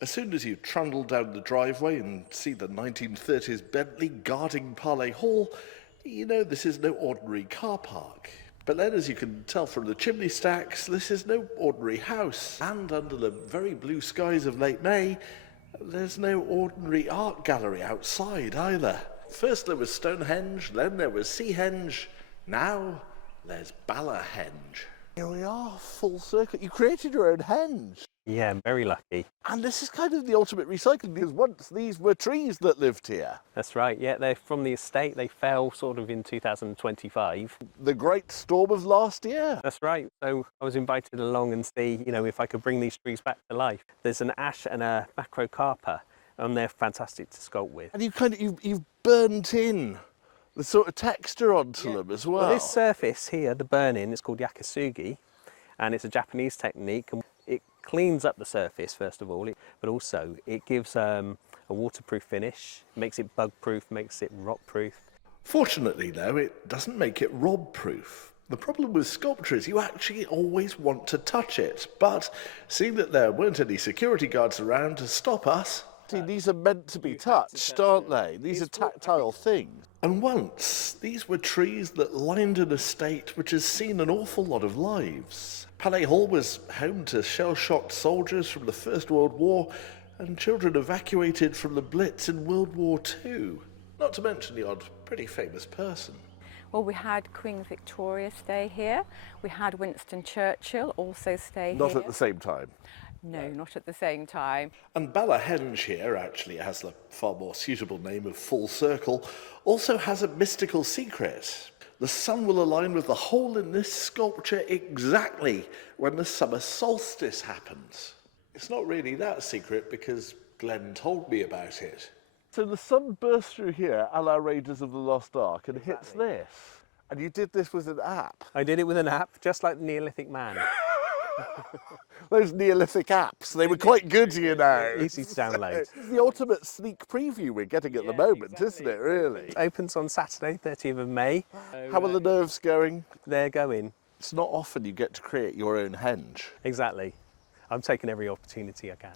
As soon as you trundle down the driveway and see the 1930s Bentley guarding Palé Hall, you know this is no ordinary car park. But then, as you can tell from the chimney stacks, this is no ordinary house. And under the very blue skies of late May, there's no ordinary art gallery outside either. First there was Stonehenge, then there was Seahenge, now there's Bala Henge. Here we are, full circle. You created your own henge. Yeah, I'm very lucky. And this is kind of the ultimate recycling, because once these were trees that lived here. That's right, yeah, they're from the estate. They fell sort of in 2025. The great storm of last year. That's right. So I was invited along and see, you know, if I could bring these trees back to life. There's an ash and a macrocarpa, and they're fantastic to sculpt with. And you've burnt in the sort of texture onto them as well. Well, this surface here, the burn-in, is called yakasugi, and it's a Japanese technique. And it cleans up the surface, first of all, but also it gives a waterproof finish, makes it bug-proof, makes it rot-proof. Fortunately, though, it doesn't make it rob-proof. The problem with sculpture is you actually always want to touch it, but seeing that there weren't any security guards around to stop us... See, these are meant to be touched, aren't they? These are tactile things. And once, these were trees that lined an estate which has seen an awful lot of lives. Palé Hall was home to shell-shocked soldiers from the First World War and children evacuated from the Blitz in World War II. Not to mention the odd pretty famous person. Well, we had Queen Victoria stay here. We had Winston Churchill also stay here. Not at the same time. No, not at the same time. And Bala Henge here, actually has the far more suitable name of Full Circle, also has a mystical secret. The sun will align with the hole in this sculpture exactly when the summer solstice happens. It's not really that secret because Glen told me about it. So the sun bursts through here, a la Raiders of the Lost Ark, and hits this. And you did this with an app. I did it with an app, just like the Neolithic man. Those Neolithic apps, they were quite good, you know. Easy to download. It's the ultimate sneak preview we're getting at the moment, isn't it, really? It opens on Saturday, 30th of May. How are the nerves going? They're going. It's not often you get to create your own henge. Exactly. I'm taking every opportunity I can.